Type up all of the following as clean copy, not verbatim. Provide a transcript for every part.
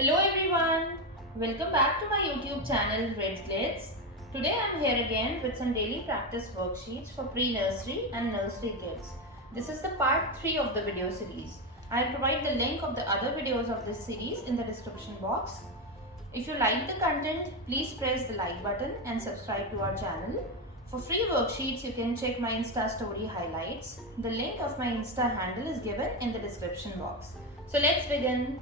Hello everyone, welcome back to my YouTube channel Red Glitz. Today I am here again with some daily practice worksheets for pre-nursery and nursery kids. This is the part 3 of the video series. I will provide the link of the other videos of this series in the description box. If you like the content, please press the like button and subscribe to our channel. For free worksheets, you can check my Insta story highlights. The link of my Insta handle is given in the description box. So let's begin.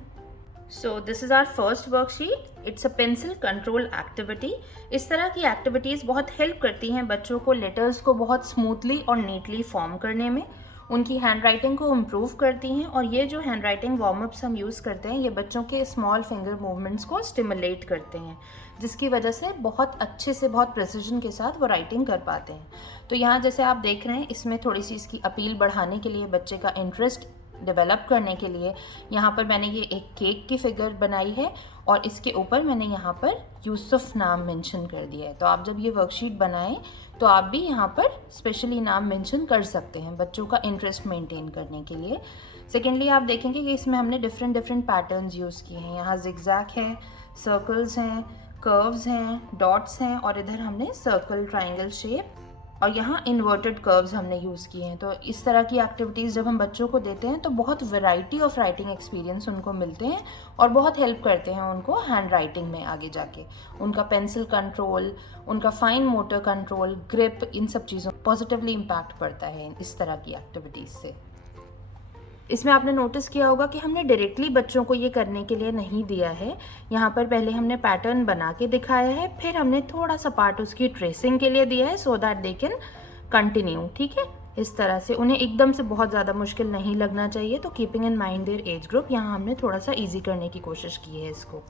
So this is our first worksheet. It's a pencil control activity. इस तरह की activities बहुत help करती हैं बच्चों को letters को बहुत स्मूथली और नीटली फॉर्म करने में, उनकी हैंड राइटिंग को इम्प्रूव करती हैं। और ये जो हैंड राइटिंग वार्म अप्स हम यूज़ करते हैं ये बच्चों के स्मॉल फिंगर मूवमेंट्स को स्टिमुलेट करते हैं, जिसकी वजह से बहुत अच्छे से बहुत प्रिसिजन के साथ वो राइटिंग कर पाते हैं। तो यहाँ जैसे आप देख रहे हैं, इसमें थोड़ी सी इसकी अपील बढ़ाने के लिए, बच्चे का इंटरेस्ट डेवलप करने के लिए, यहाँ पर मैंने ये एक केक की फिगर बनाई है और इसके ऊपर मैंने यहाँ पर यूसुफ नाम मेंशन कर दिया है। तो आप जब ये वर्कशीट बनाएं तो आप भी यहाँ पर स्पेशली नाम मेंशन कर सकते हैं बच्चों का इंटरेस्ट मेंटेन करने के लिए। सेकेंडली आप देखेंगे कि इसमें हमने डिफरेंट पैटर्न्स यूज़ किए हैं। यहाँ जिगजैग है, सर्कल्स हैं, कर्व्स हैं, डॉट्स हैं और इधर हमने सर्कल, ट्राइंगल शेप और यहाँ इन्वर्टेड कर्व्स हमने यूज़ किए हैं। तो इस तरह की एक्टिविटीज़ जब हम बच्चों को देते हैं तो बहुत वैरायटी ऑफ राइटिंग एक्सपीरियंस उनको मिलते हैं और बहुत हेल्प करते हैं उनको हैंड राइटिंग में आगे जाके। उनका पेंसिल कंट्रोल, उनका फाइन मोटर कंट्रोल, ग्रिप, इन सब चीज़ों पॉजिटिवली इम्पैक्ट पड़ता है इस तरह की एक्टिविटीज़ से। इसमें आपने नोटिस किया होगा कि हमने डायरेक्टली बच्चों को ये करने के लिए नहीं दिया है। यहाँ पर पहले हमने पैटर्न बना के दिखाया है, फिर हमने थोड़ा सा पार्ट उसकी ट्रेसिंग के लिए दिया है so that they can continue. ठीक है, इस तरह से उन्हें एकदम से बहुत ज़्यादा मुश्किल नहीं लगना चाहिए। तो keeping in mind their age group, यहाँ हमने थोड़ा सा ईजी करने की कोशिश की है इसको।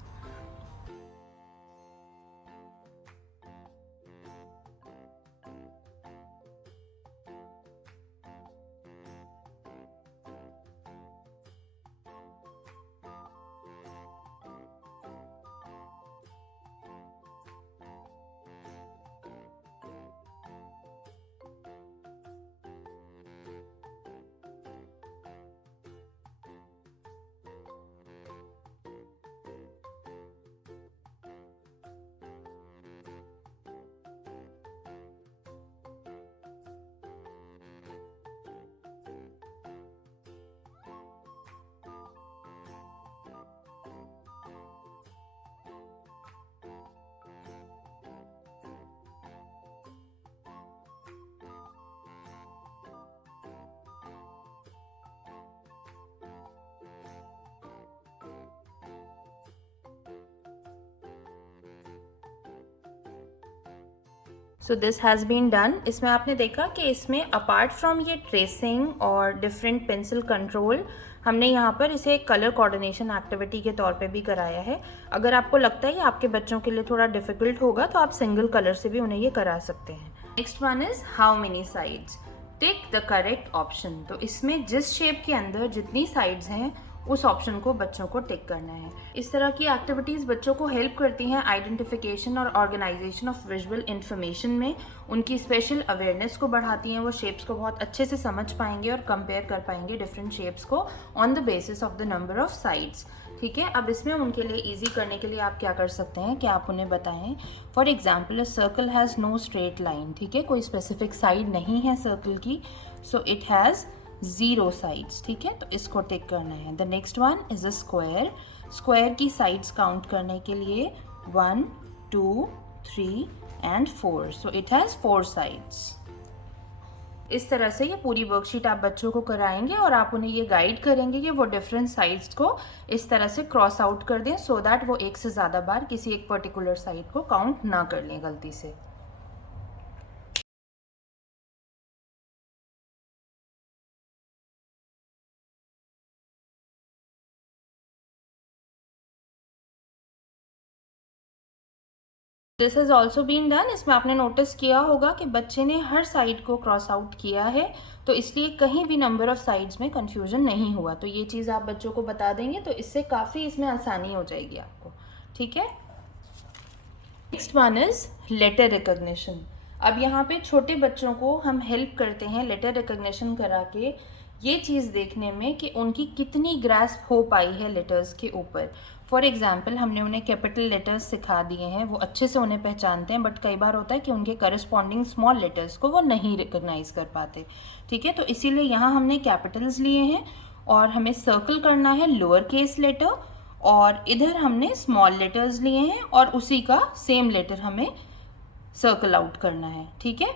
So this has been done. इसमें आपने देखा कि इसमें अपार्ट फ्रॉम ये ट्रेसिंग और डिफरेंट पेंसिल कंट्रोल, हमने यहाँ पर इसे एक कलर कोऑर्डिनेशन एक्टिविटी के तौर पे भी कराया है। अगर आपको लगता है कि आपके बच्चों के लिए थोड़ा डिफिकल्ट होगा तो आप सिंगल कलर से भी उन्हें ये करा सकते हैं। Next one is how many sides, tick the correct option. तो इसमें जिस शेप के अंदर जितनी साइड्स हैं उस ऑप्शन को बच्चों को टिक करना है। इस तरह की एक्टिविटीज़ बच्चों को हेल्प करती हैं आइडेंटिफिकेशन और ऑर्गेनाइजेशन ऑफ विजुअल इन्फॉर्मेशन में, उनकी स्पेशल अवेयरनेस को बढ़ाती हैं। वो शेप्स को बहुत अच्छे से समझ पाएंगे और कंपेयर कर पाएंगे डिफरेंट शेप्स को on the basis of the number of sides. ठीक है, अब इसमें उनके लिए ईजी करने के लिए आप क्या कर सकते हैं कि आप उन्हें बताएं, for example a circle has no straight line. ठीक है, कोई स्पेसिफिक साइड नहीं है सर्कल की, सो इट हैज़ 0 साइड्स। ठीक है, तो इसको टिक करना है। The next one is a square. Square की साइड्स काउंट करने के लिए 1, 2, 3 and 4, so it has 4 sides. इस तरह से ये पूरी वर्कशीट आप बच्चों को कराएंगे और आप उन्हें ये गाइड करेंगे कि वो डिफरेंट साइड्स को इस तरह से क्रॉस आउट कर दें सो दैट वो एक से ज़्यादा बार किसी एक पर्टिकुलर साइड को काउंट ना कर लें गलती से। This has also been done. इसमें आपने नोटिस किया होगा कि बच्चे ने हर साइड को क्रॉस आउट किया है, तो इसलिए कहीं भी नंबर ऑफ साइड्स में कन्फ्यूजन नहीं हुआ। तो ये चीज़ आप बच्चों को बता देंगे तो इससे काफ़ी इसमें आसानी हो जाएगी आपको। ठीक है, next one is letter recognition. अब यहाँ पे छोटे बच्चों को हम हेल्प करते हैं लेटर रिकग्निशन करा के ये चीज़ देखने में कि उनकी कितनी ग्रास्प हो पाई है लेटर्स के ऊपर। फॉर एग्जाम्पल हमने उन्हें कैपिटल लेटर्स सिखा दिए हैं, वो अच्छे से उन्हें पहचानते हैं, बट कई बार होता है कि उनके करस्पॉन्डिंग स्मॉल लेटर्स को वो नहीं रिकॉग्नाइज कर पाते। ठीक है, तो इसीलिए यहाँ हमने कैपिटल्स लिए हैं और हमें सर्कल करना है लोअर केस लेटर, और इधर हमने स्मॉल लेटर्स लिए हैं और उसी का सेम लेटर हमें सर्कल आउट करना है। ठीक है,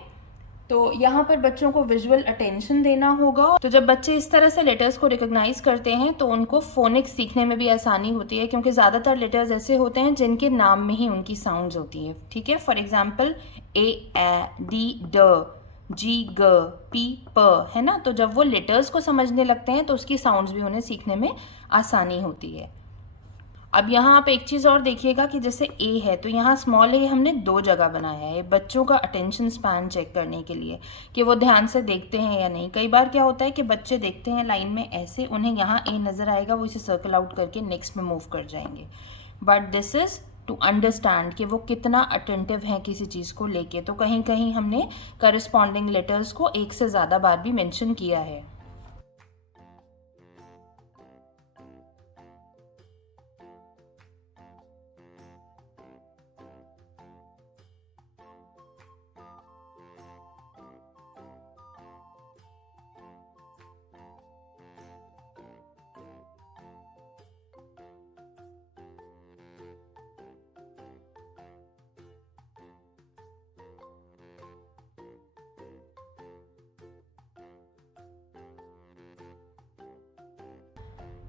तो यहाँ पर बच्चों को विजुअल अटेंशन देना होगा। तो जब बच्चे इस तरह से लेटर्स को रिकॉग्नाइज करते हैं तो उनको फोनिक्स सीखने में भी आसानी होती है, क्योंकि ज़्यादातर लेटर्स ऐसे होते हैं जिनके नाम में ही उनकी साउंड्स होती है। ठीक है, फॉर एग्जाम्पल ए, डी, ड, जी, ग, पी, प, है ना। तो जब वो लेटर्स को समझने लगते हैं तो उसकी साउंड्स भी उन्हें सीखने में आसानी होती है। अब यहाँ आप एक चीज़ और देखिएगा कि जैसे ए है तो यहाँ स्मॉल ए हमने 2 जगह बनाया है बच्चों का अटेंशन स्पैन चेक करने के लिए कि वो ध्यान से देखते हैं या नहीं। कई बार क्या होता है कि बच्चे देखते हैं लाइन में ऐसे, उन्हें यहाँ ए नज़र आएगा, वो इसे सर्कल आउट करके नेक्स्ट में मूव कर जाएंगे। But this is to understand कि वो कितना अटेंटिव हैं किसी चीज़ को लेके। तो कहीं कहीं हमने करस्पॉन्डिंग लेटर्स को एक से ज़्यादा बार भी मेंशन किया है।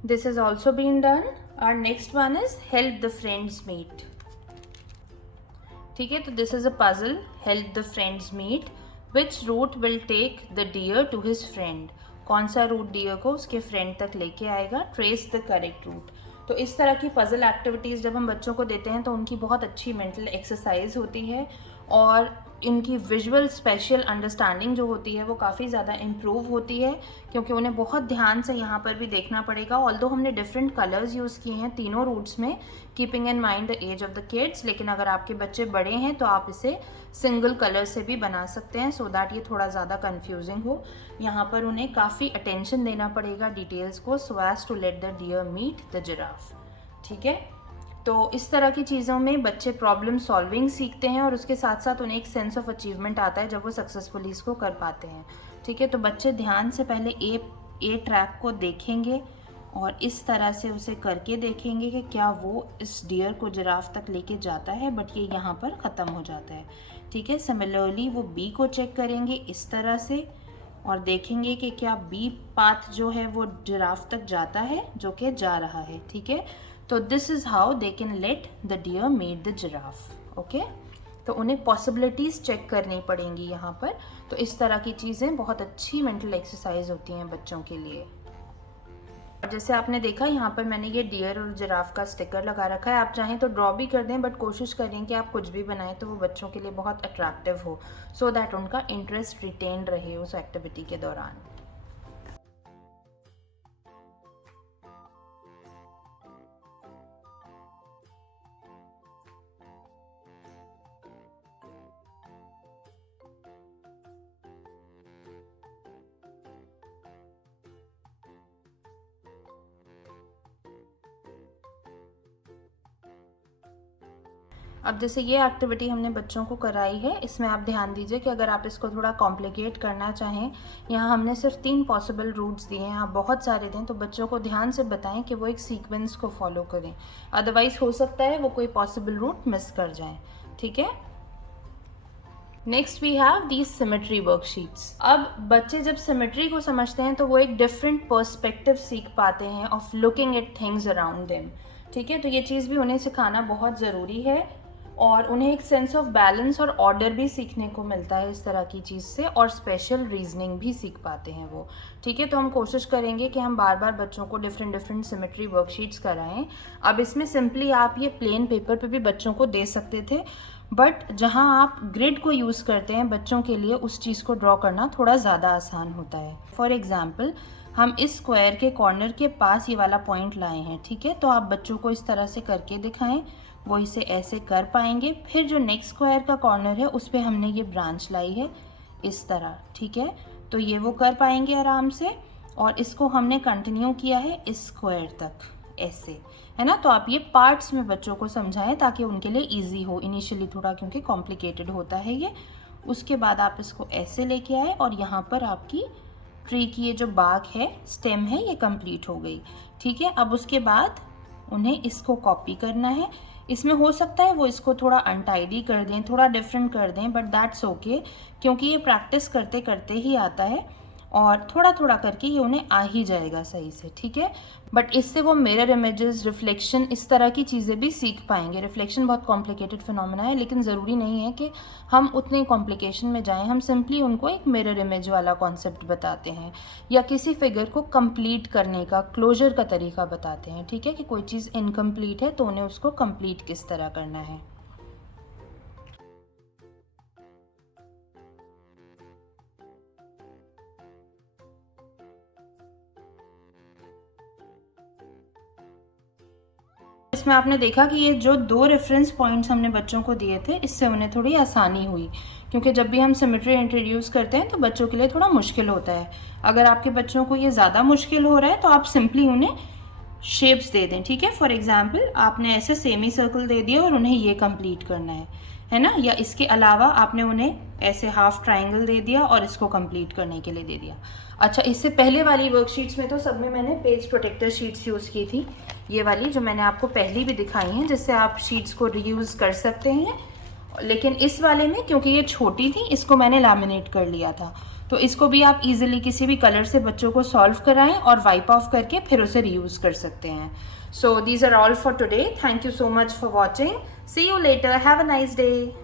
This has also been done. Our next one is help the friends meet. ठीक है, तो this is a puzzle, help the friends meet. Which route will take the deer to his friend? कौन सा root dear को उसके friend तक लेके आएगा? Trace the correct route. तो इस तरह की पजल एक्टिविटीज़ जब हम बच्चों को देते हैं तो उनकी बहुत अच्छी मेंटल एक्सरसाइज होती है और इनकी विजुअल स्पेशल अंडरस्टैंडिंग जो होती है वो काफ़ी ज़्यादा इम्प्रूव होती है, क्योंकि उन्हें बहुत ध्यान से यहाँ पर भी देखना पड़ेगा। ऑल्दो हमने डिफरेंट कलर्स यूज़ किए हैं तीनों रूट्स में, keeping in mind the age of the kids, लेकिन अगर आपके बच्चे बड़े हैं तो आप इसे सिंगल कलर से भी बना सकते हैं सो दैट ये थोड़ा ज़्यादा कन्फ्यूजिंग हो। यहाँ पर उन्हें काफ़ी अटेंशन देना पड़ेगा डिटेल्स को, so as to let the deer meet the giraffe. ठीक है, तो इस तरह की चीज़ों में बच्चे प्रॉब्लम सॉल्विंग सीखते हैं और उसके साथ साथ उन्हें एक सेंस ऑफ अचीवमेंट आता है जब वो सक्सेसफुली इसको कर पाते हैं। ठीक है, तो बच्चे ध्यान से पहले ए ट्रैक को देखेंगे और इस तरह से उसे करके देखेंगे कि क्या वो इस डियर को जिराफ तक लेके जाता है, बट ये यहाँ पर ख़त्म हो जाता है। ठीक है, सिमिलरली वो बी को चेक करेंगे इस तरह से और देखेंगे कि क्या बी पाथ जो है वो जिराफ तक जाता है, जो कि जा रहा है। ठीक है, तो this is how they can let the deer meet the giraffe. Okay, तो उन्हें पॉसिबिलिटीज़ चेक करनी पड़ेंगी यहाँ पर। तो इस तरह की चीज़ें बहुत अच्छी मेंटल एक्सरसाइज होती हैं बच्चों के लिए। और जैसे आपने देखा यहाँ पर मैंने ये डियर और जिराफ का स्टिकर लगा रखा है, आप चाहें तो ड्रॉ भी कर दें, बट कोशिश करें कि आप कुछ भी बनाएं तो वो बच्चों के लिए बहुत अट्रैक्टिव हो, सो दैट उनका इंटरेस्ट रिटेन रहे उस एक्टिविटी के दौरान। अब जैसे ये एक्टिविटी हमने बच्चों को कराई है, इसमें आप ध्यान दीजिए कि अगर आप इसको थोड़ा कॉम्प्लिकेट करना चाहें, यहाँ हमने सिर्फ 3 पॉसिबल रूट्स दिए हैं, आप बहुत सारे दें, तो बच्चों को ध्यान से बताएं कि वो एक सीक्वेंस को फॉलो करें, अदरवाइज हो सकता है वो कोई पॉसिबल रूट मिस कर जाएं। ठीक है, next we have these symmetry worksheets. अब बच्चे जब सिमेट्री को समझते हैं तो वो एक डिफरेंट पर्सपेक्टिव सीख पाते हैं of looking at things around them. ठीक है, तो ये चीज़ भी उन्हें सिखाना बहुत ज़रूरी है और उन्हें एक सेंस ऑफ बैलेंस और ऑर्डर भी सीखने को मिलता है इस तरह की चीज़ से, और स्पेशल रीजनिंग भी सीख पाते हैं वो। ठीक है, तो हम कोशिश करेंगे कि हम बार बार बच्चों को डिफरेंट सिमेट्री वर्कशीट्स कराएं। अब इसमें सिंपली आप ये प्लेन पेपर पे भी बच्चों को दे सकते थे, बट जहाँ आप ग्रिड को यूज़ करते हैं बच्चों के लिए, उस चीज़ को ड्रॉ करना थोड़ा ज़्यादा आसान होता है। फॉर एग्ज़ाम्पल हम इस स्क्वायर के कॉर्नर के पास ये वाला पॉइंट लाए हैं। ठीक है, तो आप बच्चों को इस तरह से करके दिखाएं, वो इसे ऐसे कर पाएंगे। फिर जो नेक्स्ट स्क्वायर का कॉर्नर है उस पर हमने ये ब्रांच लाई है इस तरह। ठीक है, तो ये वो कर पाएंगे आराम से, और इसको हमने कंटिन्यू किया है इस स्क्वायर तक ऐसे, है ना। तो आप ये पार्ट्स में बच्चों को समझाएं ताकि उनके लिए इजी हो इनिशियली थोड़ा, क्योंकि कॉम्प्लिकेटेड होता है ये। उसके बाद आप इसको ऐसे लेके आए और यहाँ पर आपकी ट्री की ये जो बाग है, स्टेम है, ये कंप्लीट हो गई। ठीक है, अब उसके बाद उन्हें इसको कॉपी करना है। इसमें हो सकता है वो इसको थोड़ा अनटाइडी कर दें, थोड़ा डिफरेंट कर दें, बट दैट्स ओके, क्योंकि ये प्रैक्टिस करते करते ही आता है और थोड़ा थोड़ा करके ये उन्हें आ ही जाएगा सही से। ठीक है, बट इससे वो मिरर इमेजेस, रिफ्लेक्शन, इस तरह की चीज़ें भी सीख पाएंगे। रिफ्लेक्शन बहुत कॉम्प्लिकेटेड फिनोमेना है, लेकिन ज़रूरी नहीं है कि हम उतने कॉम्प्लिकेशन में जाएं। हम सिंपली उनको एक मिरर इमेज वाला कॉन्सेप्ट बताते हैं या किसी फिगर को कंप्लीट करने का, क्लोजर का तरीका बताते हैं। ठीक है, कि कोई चीज़ इनकम्प्लीट है तो उन्हें उसको कंप्लीट किस तरह करना है। इसमें आपने देखा कि ये जो 2 रेफरेंस पॉइंट्स हमने बच्चों को दिए थे, इससे उन्हें थोड़ी आसानी हुई, क्योंकि जब भी हम सिमेट्री इंट्रोड्यूस करते हैं तो बच्चों के लिए थोड़ा मुश्किल होता है। अगर आपके बच्चों को ये ज़्यादा मुश्किल हो रहा है तो आप सिंपली उन्हें शेप्स दे दें। ठीक है, फॉर एग्जाम्पल आपने ऐसे सेमी सर्कल दे दिया और उन्हें ये कंप्लीट करना है ना। या इसके अलावा आपने उन्हें ऐसे हाफ ट्राइंगल दे दिया और इसको कंप्लीट करने के लिए दे दिया। अच्छा, इससे पहले वाली वर्कशीट्स में तो सब में मैंने पेज प्रोटेक्टर शीट्स यूज़ की थी, ये वाली जो मैंने आपको पहली भी दिखाई हैं, जिससे आप शीट्स को रीयूज़ कर सकते हैं। लेकिन इस वाले में क्योंकि ये छोटी थी, इसको मैंने लैमिनेट कर लिया था, तो इसको भी आप इजीली किसी भी कलर से बच्चों को सॉल्व कराएं और वाइप ऑफ करके फिर उसे रीयूज़ कर सकते हैं। So these are all for today. Thank you so much for watching. See you later. Have a nice day.